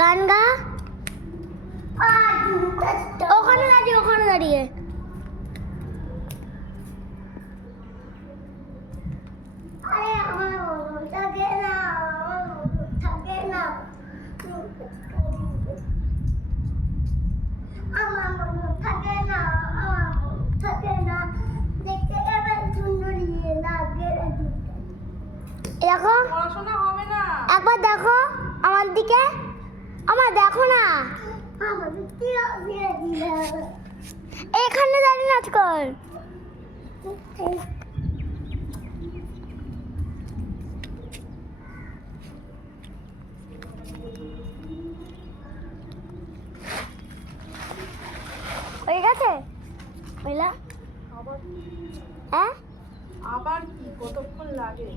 গান গা। ওখানে দাঁড়িয়ে, ওখানে দাঁড়িয়ে। দেখো, একবার দেখো আমার দিকে, আমার দেখো না, এখানে দাঁড়িয়ে নাচ কর। হয়ে গেছে হ্যাঁ, আবার কি কতক্ষণ লাগে?